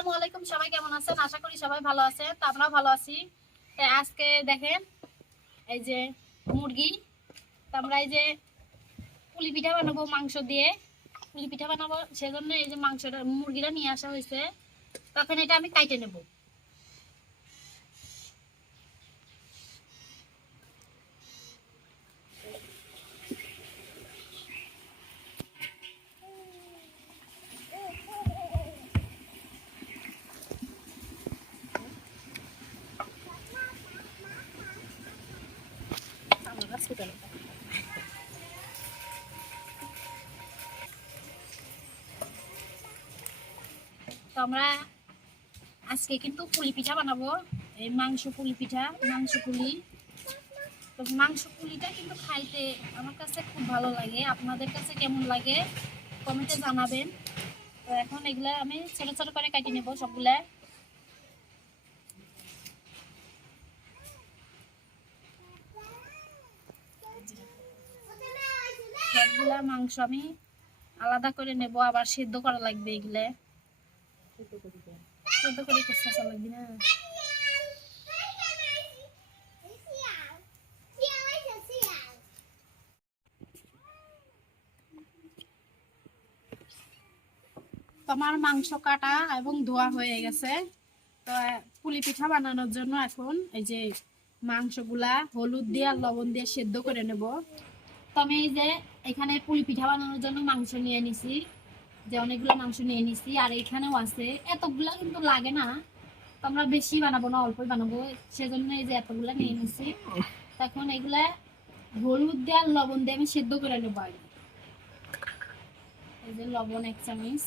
আসসালামু আলাইকুম, সবাই কেমন আছেন? আশা করি সবাই ভালো আছেন। তো আমরাও ভালো আছি। তো আজকে দেখেন এই যে মুরগি, তো আমরা এই যে পুলি পিঠা বানাবো মাংস দিয়ে। পুলি পিঠা বানাবো সেজন্য এই যে মাংসটা মুরগিটা নিয়ে আসা হয়েছে। তখন এটা আমি কাইটে নেব। তো আমরা আজকে কিন্তু পুলি পিঠা বানাবো, এই মাংস পুলি পিঠা, মাংস পুলি। তো মাংস পুলিটা কিন্তু খাইতে আমার কাছে খুব ভালো লাগে। আপনাদের কাছে কেমন লাগে কমেন্টে জানাবেন। তো এখন এগুলা আমি ছোট ছোট করে কাটিয়ে নেব সবগুলা। সবগুলা মাংস আমি আলাদা করে নেব, আবার সেদ্ধ করা লাগবে। এগুলা সেদ্ধ করে চেষ্টা লাগবে না। তোমার মাংস কাটা এবং ধোয়া হয়ে গেছে। তো পুলি পিঠা বানানোর জন্য এখন এই যে মাংসগুলা হলুদ দিয়ে আর লবণ দিয়ে সেদ্ধ করে নেব। তো আমি এই যে এখানে পুলি পিঠা বানানোর জন্য মাংস নিয়ে নিছি, যে অনেকগুলো মাংস নিয়ে নিছি। আর এখানেও আছে, এতগুলা কিন্তু লাগে না। তো আমরা বেশি বানাবো না, অল্পই বানাবো, সেজন্য এই যে এতগুলা নিয়ে নিছি। তখন এগুলা হলুদ দিয়ে আর লবণ দিয়ে আমি সেদ্ধ করে নেবো আগে। এই যে লবণ 1 চামচ,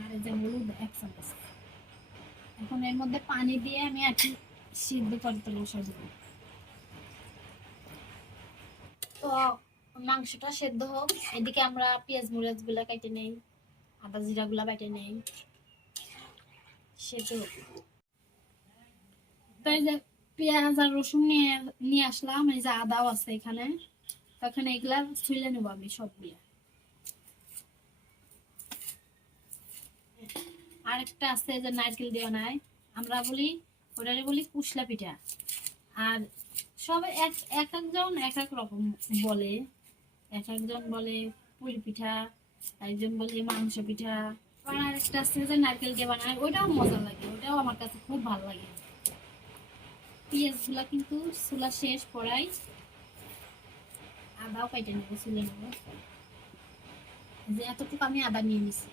আর এই যে হলুদ 1 চামচ। এখন এর মধ্যে পানি দিয়ে আমি আর কি সিদ্ধ করতে বসাই দেবো। তো মাংসটা সেদ্ধ হোক, এদিকে আমরা পেঁয়াজ মরিচ গুলা কেটে নেই, আদা জিরা গুলা বেটে নেই, সেদ্ধ হোক। তো এই যে পেঁয়াজ আর রসুন নিয়ে নিয়ে আসলাম, এই যে আদাও আছে এখানে। তখন এগুলা ছুলে নেবো আমি সবগুলা। আরেকটা আছে যে নারকেল দিয়ে বানায়, আমরা বলি ওটারে বলি কুশলা পিঠা। আর সব এক একজন এক এক রকম বলে। এক একজন বলে পুরি পিঠা, একজন বলে মাংস পিঠা। আর আরেকটা আছে যে নারকেল দিয়ে বানায়, ওটাও মজা লাগে, ওটাও আমার কাছে খুব ভালো লাগে। পেঁয়াজ গুলা কিন্তু চুলা শেষ পড়াই, আদাও কাইটে নেবো, চুলে নেবো। যে এতটুকু আমি আদা নিয়ে নিছি।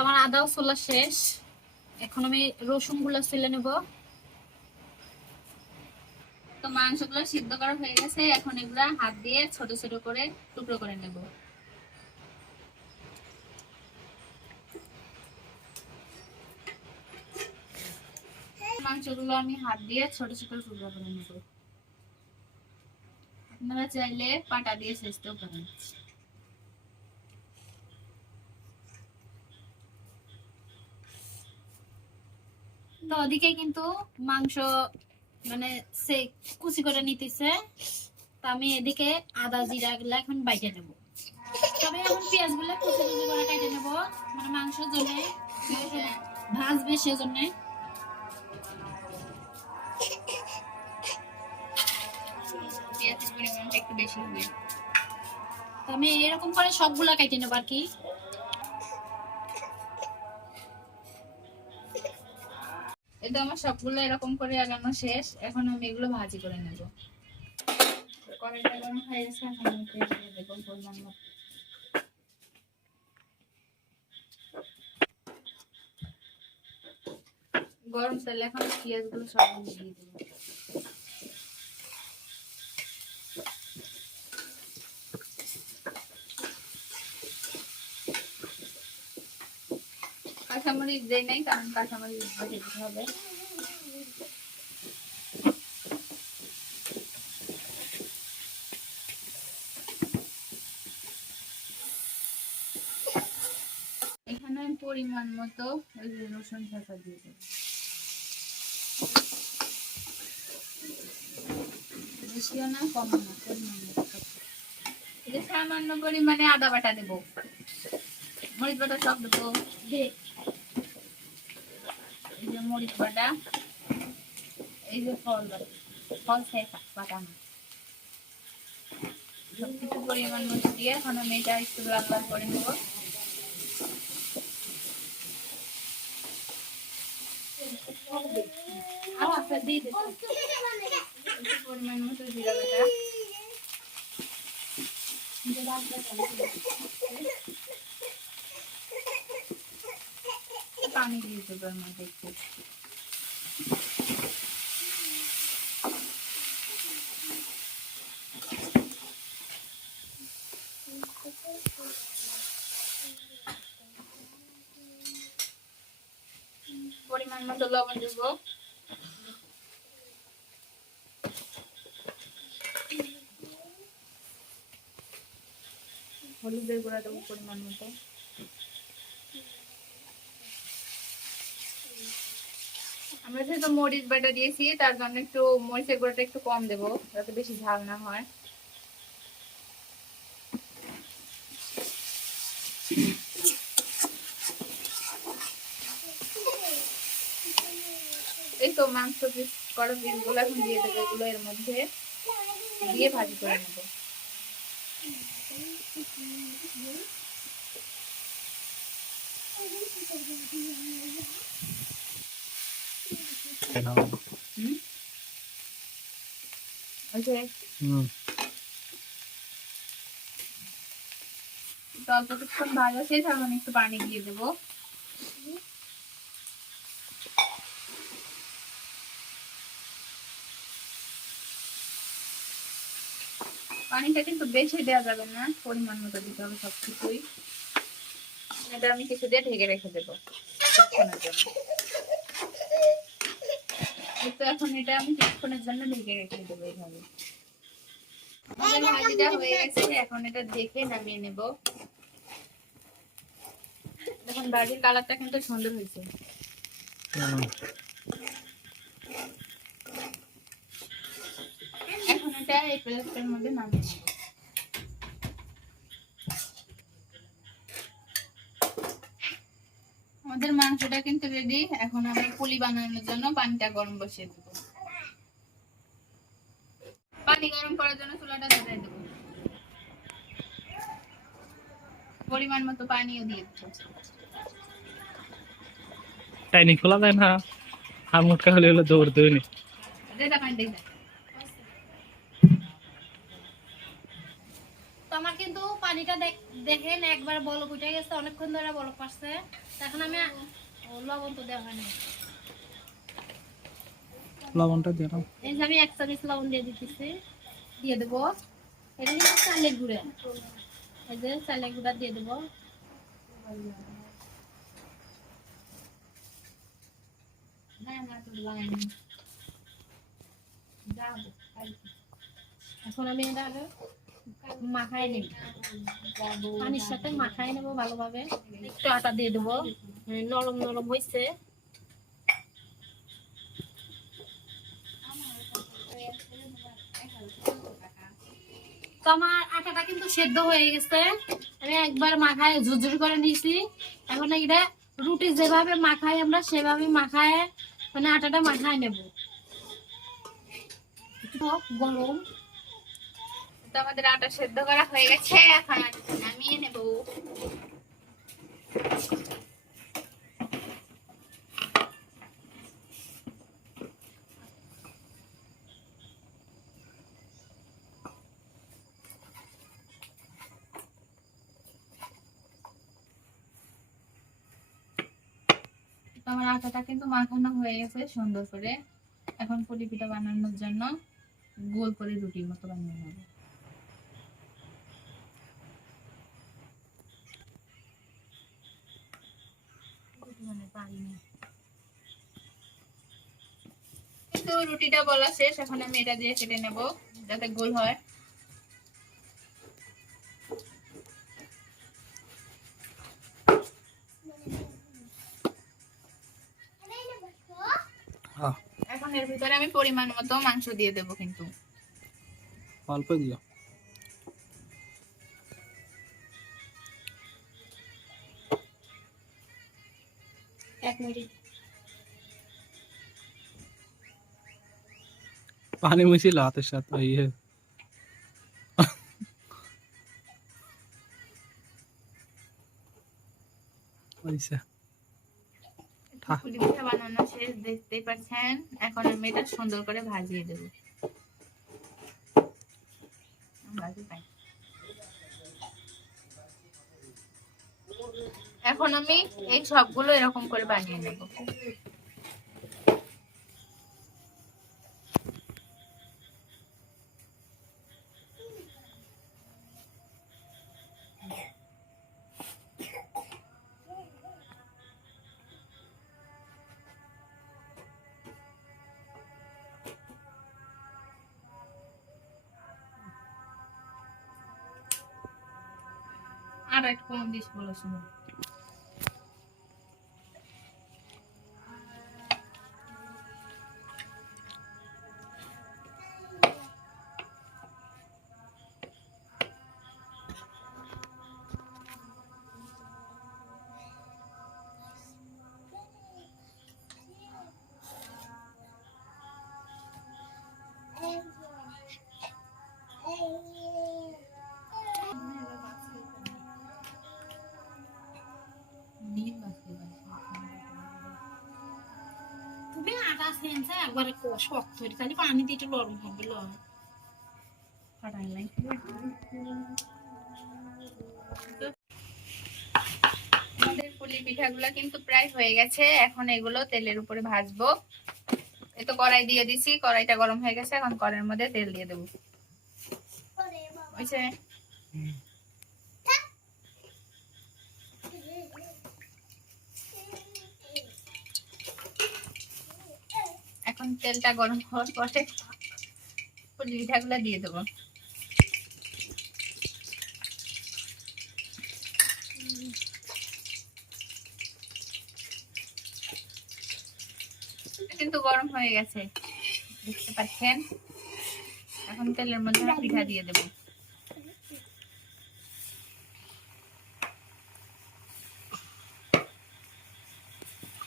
আমার আদাও চুলা শেষ, এখন আমি রসুন গুলা চুলে নেব। তো মাংসগুলো সিদ্ধ করা হয়ে গেছে, এখন এগুলা হাত দিয়ে ছোট ছোট করে টুকরো করে নেব। মাংসগুলো আমি হাত দিয়ে ছোট ছোট টুকরো করে নেব। আপনারা চাইলে পাটা দিয়ে ছেঁচতেও পারেন। তো ওদিকে কিন্তু মাংস মানে সে কুচি করে নিতেছে। তো আমি এদিকে আদা জিরা গুলা এখন বাইটে নেব। তবে এখন পেঁয়াজ গুলা কুচি কুচি করে কেটে নেব, মানে মাংসের জন্য ভাজবে সেজন্য। পেঁয়াজের পরিমাণটা একটু বেশি হবে। তো আমি এরকম করে সবগুলা কেটে নেব আর কি। এটা আমার সবগুলো এরকম করে লাগানো শেষ, এখন আমি এগুলো ভাজি করে নেব। কড়াইটা গরম হয়ে গেছে, এখন আমি তেল দিয়ে দেব পরিমাণ মতো। গরম তেলে এখন পেঁয়াজ গুলো সব দিয়ে দেবো। কাঁচামরিচ দেই নাই, কারণ কাঁচামরিচ ভেজে দিতে হবে। এখানে পরিমাণ মতো রসুন ঠেকা দিয়ে দেবো। বেশিও না কমও না, পরিমাণ মতো। এই যে সামান্য পরিমাণে আদা বাটা দেব, মরিচ বাটা সব দেবো, এই যে মরিচ বাটা, এই যে ফল বাটানো, সবকিছু পরিমাণ মতো দিয়ে এখন আমি এটা একটু লাল লাল করে নেবো। পরিমাণ মতো জিরা বাটা, পানি দিয়ে দেবো এর মধ্যে একটু। পরিমাণ মতো লবণ দেবো, হলুদের গুঁড়া দেবো পরিমাণ মতো, আমরা যেহেতু মরিচ বাটা দিয়েছি তার জন্য একটু মরিচের গুঁড়াটা একটু কম দেবো যাতে বেশি ঝাল না হয়। এই তো মাংস পিস করা পিসগুলো এখন দিয়ে দেবো, এগুলো এর মধ্যে দিয়ে ভাজি করে নেবো। অল্প কিছুক্ষণ ভাজা শেষ, এখন একটু পানি দিয়ে দেবো। পানিটা কিন্তু বেশি দেওয়া যাবে না, পরিমাণ মতো দিতে হবে সবকিছুই। এটা আমি কিছু দিয়ে ঢেকে রেখে দেবো কিছুক্ষণের জন্য। তো এখন এটা আমি কিছুক্ষণের জন্য ঢেকে রেখে দেবো এইভাবে। আমাদের ভাজিটা হয়ে গেছে, এখন এটা দেখে নামিয়ে নেব। দেখুন ভাজির কালারটা কিন্তু সুন্দর হয়েছে। এখন এটা এই প্লেটের মধ্যে নামিয়ে নেব। আমাদের মাংসটা কিন্তু রেডি। এখন আমরা পুলি বানানোর জন্য পানিটা গরম বসিয়ে দেবো। পানি গরম করার জন্য চুলাটা ধরিয়ে দেবো, পরিমাণ মতো পানিও দিয়ে দেবো। টাইনি খোলা যায় না, আর মোটকা হলে হলো দৌড় দৌড়ি। আমার কিন্তু পানিটা দেখেন একবার বলক উঠে গেছে, অনেকক্ষণ ধরে বলক পাচ্ছে। এখন আমি লবণ তো দেওয়া হয় না, লবণটা দিয়ে দাও। এই যে আমি 1 চামচ লবণ দিয়ে দিতেছি, দিয়ে দেবো। এটা কিন্তু চালের গুঁড়া, এই যে চালের গুঁড়া দিয়ে দেবো। এখন আমি এটা মাখাই নেব, পানির সাথে মাখাই নেবো ভালোভাবে। একটু আটা দিয়ে দেবো, নরম নরম হয়েছে। তো আমার আটাটা কিন্তু সেদ্ধ হয়ে গেছে, আমি একবার মাখায় ঝুরঝুর করে নিয়েছি। এখন এটা রুটি যেভাবে মাখাই আমরা সেভাবে মাখায় মানে আটাটা মাখায় নেব। গরম তো আমাদের আটা সেদ্ধ করা হয়ে গেছে, এখন আটাটা নামিয়ে নেব। আমার আটাটা কিন্তু মাখানো হয়ে গেছে সুন্দর করে। এখন পুলি পিঠা বানানোর জন্য গোল করে রুটির মতো বানিয়ে নেব। কিন্তু রুটিটা বলা শেষ, এখন আমি এটা দিয়ে কেটে নেব যাতে গোল হয়। এখন এর ভিতরে আমি পরিমাণ মতো মাংস দিয়ে দেবো কিন্তু অল্প দিও। এক মিনিট। পানি মিশিয়ে হাতের সাথে ইয়ে হইছে। পুলি পিঠা বানানো শেষ, দেখতেই পাচ্ছেন। এখন আমি এটা সুন্দর করে ভাজিয়ে দেবো। এখন আমি এই সবগুলো এরকম করে বানিয়ে নেব। আর একটু কম দিস বলো শুনো। তুমি আটা সেনছে একবারে শক্ত হয়ে খালি পানি দিয়ে একটু নরম হবে লয় ফাটাই নাই। আমাদের পুলি পিঠাগুলো কিন্তু প্রায় হয়ে গেছে। এখন এগুলো তেলের উপরে ভাজবো। এই তো কড়াই দিয়ে দিছি, কড়াইটা গরম হয়ে গেছে। এখন কড়াইয়ের মধ্যে তেল দিয়ে দেবো। হয়েছে? এখন তেলটা গরম হওয়ার পরে পুলি পিঠাগুলো দিয়ে দেবো। কিন্তু গরম হয়ে গেছে, দেখতে পাচ্ছেন। এখন তেলের মধ্যে পিঠা দিয়ে দেব।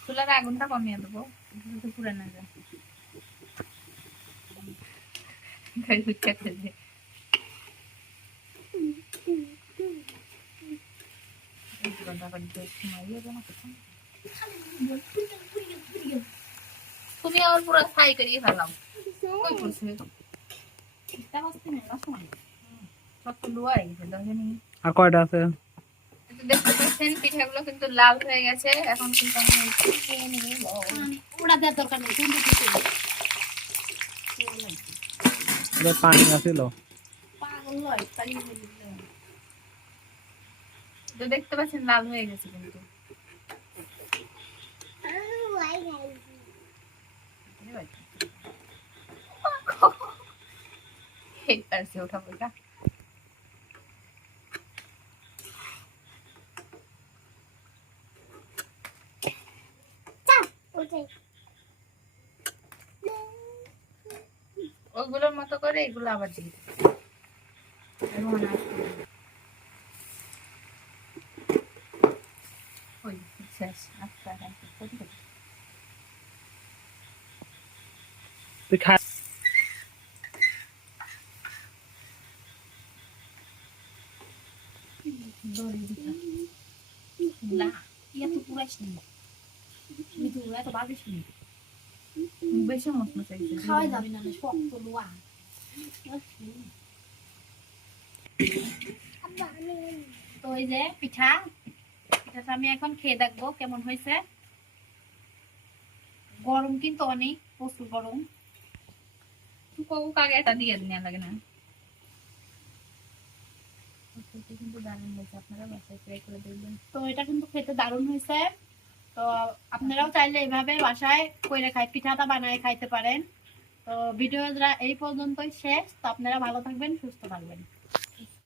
চুলার আগুনটা কমিয়ে দেবো, যাতে পুড়ে না যায়। তুমি আমার পুরো ফ্রাই করিয়ে ফেলাও। কই করছে সব তো লোয়াই দেখেনি। আর কয়টা আছে? দেখতে পাচ্ছেন পিঠাগুলো কিন্তু লাল হয়ে গেছে। এখন কিন্তু আমি খেয়ে নেব। ওটা দেওয়ার দরকার নেই, তুমি দিতে পানি আছিল। পাগল নয় পানি তো দেখতে পাচ্ছেন লাল হয়ে গেছে কিন্তু। এই পারছে ওঠা বইটা। ওগুলোর মতো করে এগুলো আবার দিয়ে দিই। ওই শেষ। আচ্ছা তুই খা। না ইয়া তো পুরাই শুনি তুমি তো এত বাজে শুনি বেশি মশলা চাইছে। খাওয়া যাবে না শক্ত লোয়া। তো এই যে পিঠাটা আমি এখন খেয়ে দেখবো কেমন হয়েছে। গরম কিন্তু অনেক, প্রচুর গরম। আগে এটা দিয়ে নেওয়া লাগে না? কিন্তু দারুণ হয়েছে, আপনারা বাসায় ট্রাই করে দেখবেন। তো এটা কিন্তু খেতে দারুণ হয়েছে। তো আপনারাও চাইলে এইভাবে বাসায় কইরা পিঠাটা বানায় খাইতে পারেন। তো ভিডিওটা এই পর্যন্তই শেষ। তো আপনারা ভালো থাকবেন, সুস্থ থাকবেন।